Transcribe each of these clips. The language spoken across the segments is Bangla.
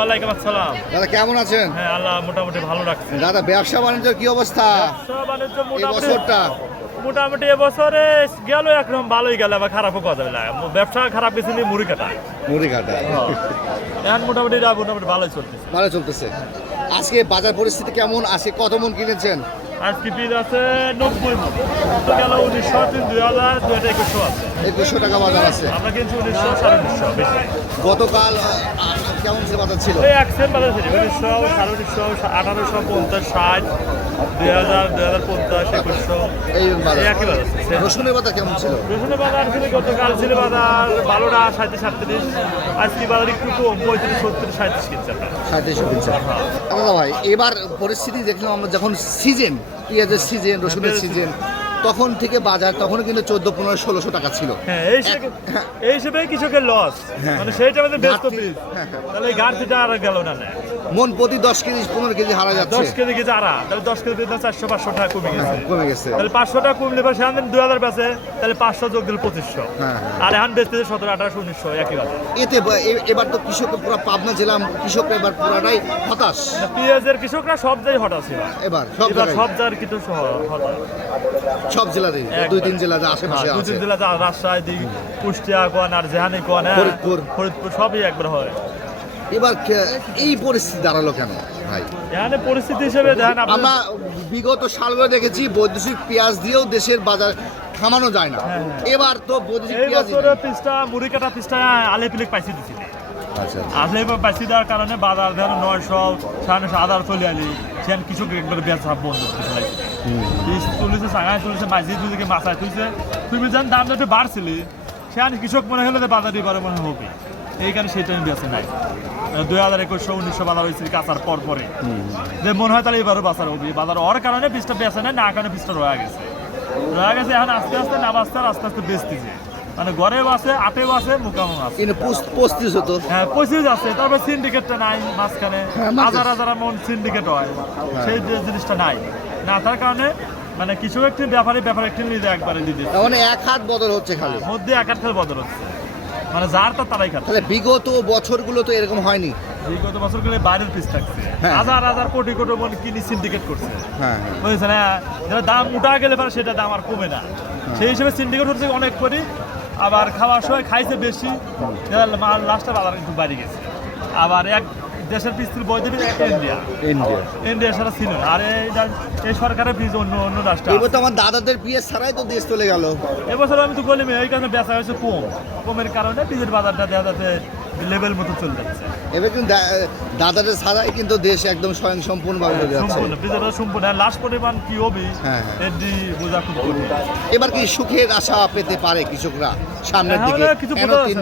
ওয়ালাইকুম আসসালাম। দাদা কেমন আছেন? হ্যাঁ আল্লাহ মোটামুটি ভালো রাখছে। দাদা ব্যবসা বাণিজ্যের কি অবস্থা? ব্যবসা বাণিজ্য মোটামুটি মোটামুটি এবছরে গেল একদম ভালোই গেল আবার খারাপও কথা ব্যবসা খারাপ মুড়ি কাটা। মুড়ি কাটা। এখন মোটামুটি মোটামুটি ভালোই চলতেছে। ভালো চলতেছে। আজকে বাজার পরিস্থিতি কেমন? আছে কত মন কিনেছেন? আজকে পিস আছে নব্বই মন। তো গেল উনিশশো তিন দুই হাজার দুই হাজার একুশশো আছে। একুশশো টাকা বাজার আছে। আমরা কিনছি উনিশশো সাড়ে উনিশশো বেশি। গতকাল কেমন সে বাজার ছিল? এই এক সেম বাজার ছিল উনিশশো সাড়ে উনিশশো আঠারোশো পঞ্চাশ ষাট দুই হাজার দুই হাজার পঞ্চাশ একুশশো। এই একই বাজার রসুনের বাজার কেমন ছিল? রসুনের বাজার ছিল গতকাল ছিল বাজার বারোটা সাঁত্রিশ সাতত্রিশ আজকে বাজার একটু কম পঁয়ত্রিশ সত্তর সাঁত্রিশ কিনছে আমরা। সাঁত্রিশশো কিনছে ভাই এবার পরিস্থিতি দেখলাম আমরা যখন সিজন পেঁয়াজের সিজন রসুনের সিজন তখন থেকে বাজার তখন কিন্তু চোদ্দ পনেরো ষোলোশো টাকা ছিল। হ্যাঁ এই হিসেবে এই হিসেবে কৃষকের লস হ্যাঁ। মানে সেইটা আমাদের ব্যস্ত হ্যাঁ, হ্যাঁ। তাহলে ঘাটতিটা আর গেল না মন প্রতি দশ কেজি পনেরো কেজি হারা যাচ্ছে। দশ কেজি কেজি আরা তাহলে দশ কেজি বেতন চারশো পাঁচশো টাকা কমে গেছে। হ্যাঁ, কমে গেছে। তাহলে পাঁচশো টাকা কমলে পর সেখান দুই হাজার বেচে তাহলে পাঁচশো যোগ দিলে পঁচিশশো। হ্যাঁ, আর এখন বেচতেছে সতেরো আঠারোশো উনিশশো একই এতে এবার তো কৃষক পুরো পাবনা জেলা কৃষক এবার পুরাটাই হতাশ। পেঁয়াজের কৃষকরা সব জায়গায় হঠাৎ এবার। সব জায়গায়। সব জায়গার কিন্তু হ- হঠাৎ সব একবার। দুই তিন জেলা যে আশেপাশে হ্যাঁ, দু আছে। তিন জেলা যা রাজশাহী দিক কুষ্টিয়া আর জেহানি হ্যাঁ, ফরিদপুর। ফরিদপুর সবই একবার হয়। এবার এই পরিস্থিতি দাঁড়াল কেন ভাই? এখানে পরিস্থিতি হিসেবে দেখেন আমরা বিগত সালগুলো দেখেছি বৈদেশিক পেঁয়াজ দিয়েও দেশের বাজার থামানো যায় না। হ্যাঁ, এবার তো বৈদেশিক পেঁয়াজ পিসটা মুড়ি কাটা পিসটা আলে পিলিক পাইছি দিছিল আচ্ছা আলে পাইছি দেওয়ার কারণে বাজার ধরেন নয়শো সাড়ে নশো আদার চলে আলি সেখানে কৃষক একবার বেচা বন্ধ বিশ চল্লিশে সাঙায় চল্লিশে মাঝি দুদিকে মাথায় তুইছে তুমি যেন দাম একটু বাড়ছিলি। সেখানে কৃষক মনে হলো যে বাজার এবারে মনে হবে। এই কারণে সেই টাইম বেঁচে নাই। দুই হাজার একুশশো উনিশশো বাজার হয়েছিল কাঁচার পর পরে। যে মনে হয় তাহলে এবারও বাজার হবে। বাজার হওয়ার কারণে পিসটা বেঁচে নেয় না কারণে পিসটা রয়ে গেছে। রয়ে গেছে এখন আস্তে আস্তে না বাঁচতে আস্তে আস্তে বেচতেছে। মানে ঘরেও আছে আটেও আছে মুখামো আছে। পঁচিশ হতো। হ্যাঁ পঁচিশ আছে তারপরে সিন্ডিকেটটা নাই মাঝখানে হ্যাঁ, হাজার হাজার মন সিন্ডিকেট হয়। সেই জিনিসটা নাই। না থাকার কারণে মানে কিছু একটি ব্যাপারে ব্যাপারে একটি নিজে একবারে দিয়ে দিচ্ছে। মানে এক হাত বদল হচ্ছে খালি। মধ্যে এক আট খেলে বদল হচ্ছে। মানে যার তার তারাই খাচ্ছে। তাহলে বিগত বছরগুলো তো এরকম হয়নি। বিগত বছর গেলে বাইরের পিস থাকছে। হ্যাঁ। হাজার হাজার কোটি কোটি মন কিনি সিন্ডিকেট করছে। হ্যাঁ বুঝেছেন হ্যাঁ? দাম উঠা গেলে পরে সেটা দাম আর কমে না। সেই হিসেবে সিন্ডিকেট হচ্ছে অনেক করি আবার খাওয়ার সময় খাইছে বেশি। মাল লাস্টে বাজার একটু বাড়ি গেছে। আবার এক দেশের পিস্তির বই দেবে ইন্ডিয়া ইন্ডিয়া ইন্ডিয়া ছাড়া ছিল না। আর এই যা- এই সরকারের বীজ অন্য অন্য রাষ্ট্র। এবার তো আমার দাদাদের বিয়ে ছাড়াই তো দেশ চলে গেল। এবছর আমি তো বলি এই কারণে বেচা হয়েছে কম। কমের কারণে বীজের বাজারটা দেখা যাচ্ছে লেভেল মতো চলে যাচ্ছে। এবার কিন্তু ছাড়াই কিন্তু দেশ একদম স্বয়ং সম্পূর্ণভাবে চলে যাচ্ছে হ্যাঁ, হ্যাঁ। কঠিন। এবার কি সুখের আশা পেতে পারে কৃষকরা সামনের দিকে? কিছু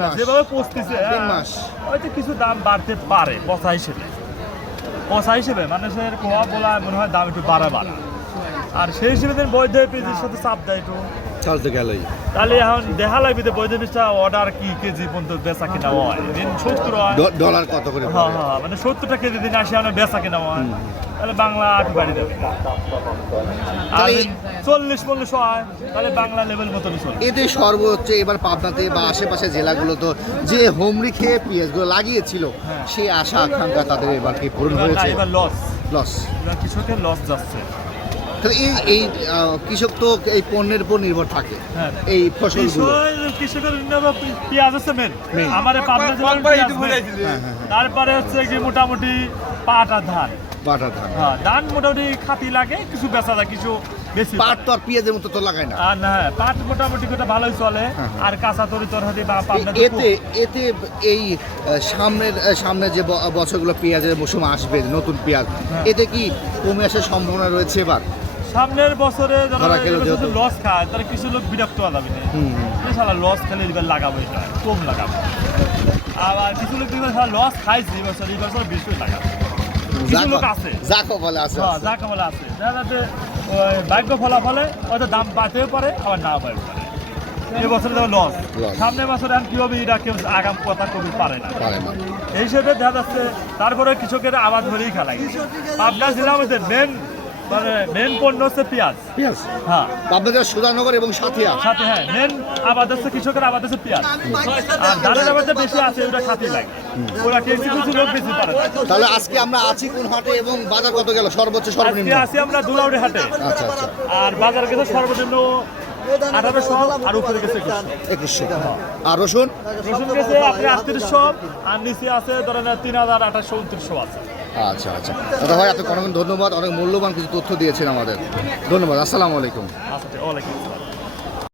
মাস? যেভাবে পচতেছে তিন হ্যাঁ, মাস। হয়তো কিছু দাম বাড়তে পারে পচা হিসেবে। পচা হিসেবে মানুষের প্রভাব বলা মনে হয় দাম একটু বাড়া বাড়া আর সেই হিসেবে বৈধ পিসের সাথে চাপ দেয় একটু। তো গেলই। তাহলে এখন দেখা লাগবে যে বৈধ অর্ডার কি কেজি পর্যন্ত বেচা কিনা হয়? দিন সত্তর ডলার কত করে হ্যাঁ? হ্যাঁ মানে সত্তরটা কেজি দিন আসে আমরা বেচা কিনা হয়। তাহলে বাংলা আট বাড়ি দেবে। আর চল্লিশ পল্লিশ হয় তাহলে বাংলা লেভেল চলবে এতে সর্বোচ্চ এবার পাবনাতে বা আশেপাশে জেলাগুলো তো যে হোমরি খেয়ে পেঁয়াজগুলো লাগিয়েছিল হ্যাঁ। সেই আশা আকাঙ্ক্ষা তাদের এবার কি পূরণ হয়েছে? এবার লস লস কৃষকের লস যাচ্ছে। তাহলে এই এই কৃষক তো এই পণ্যের উপর নির্ভর থাকে। হ্যাঁ। এই ফসলগুলো। কৃষক- কৃষকের পেঁয়াজ হচ্ছে মেন আমার পেঁয়াজ main। তারপরে হচ্ছে কি মোটামুটি পাট আর ধান। বাটা ধান। হ্যাঁ ধান মোটামুটি খাতি লাগে কিছু বেচা যায় কিছু বেশি পাট তো আর পেঁয়াজের মতো তো লাগায় না। আর না হ্যাঁ পাট মোটামুটি করে ভালোই চলে। হ্যাঁ, হ্যাঁ। আর কাঁচা তরি তরহাদি বা এতে এতে এই সামনের সামনে যে ব- বছরগুলো পেঁয়াজের মৌসুম আসবে নতুন পেঁয়াজ হ্যাঁ। এতে কি কমে আসার সম্ভাবনা রয়েছে এবার? সামনের বছরে ধরা খেলো যেহেতু। লস খায় তাহলে কিছু লোক বিরক্ত হওয়া যাবে না। লস খেলে এবার লাগাবো এটা কম লাগাবো। আবার কিছু লোক দেখবে লস খাইছে এই বছর এই বছর বেশি লাগাবো। কিছু লোক আছে। যা কপালে আছে হ্যাঁ। যা আছে। ভাগ্য ফলাফলে হয়তো দাম বাড়তেও পারে আবার নাও পারে। এই বছরে দেখো লস Loss। সামনে বছরে এখন কি হবে এটা কেউ আগাম কথা কবি পারে না। এই হিসেবে দেখা যাচ্ছে তারপরে কৃষকের আবাদ ধরেই খেলাই পাবনা জেলা আমাদের মেন মানে মেন পণ্য হচ্ছে পেঁয়াজ। পেঁয়াজ? হ্যাঁ। আপনাদের সুধানগর এবং সাথিয়া সাথে হ্যাঁ মেন আবাদ হচ্ছে কৃষকের আবাদ হচ্ছে পেঁয়াজ। আর ধানের আবাদ বেশি আছে ওটা সাথে লাগে। ওরা কিছু কিছু লোক বেশি পারে। তাহলে আজকে আমরা আছি কোন হাটে এবং বাজার কত গেল? সর্বোচ্চ সর্বনিম্ন? আজকে আছি আমরা দুলাউড়ি হাটে। আচ্ছা আচ্ছা। আর বাজার গেছে সর্বনিম্ন আঠারোশো আর উপরে গেছে একুশশো। একুশশো। আর রসুন? রসুন গেছে আপনি আটত্রিশশো আর নিচে আছে ধরেন তিন হাজার আঠাশশো উনত্রিশশো আছে। আচ্ছা আচ্ছা। দাদা ভাই এত অনেক ধন্যবাদ, অনেক মূল্যবান কিছু তথ্য দিয়েছেন আমাদের। ধন্যবাদ, আসসালামু আলাইকুম।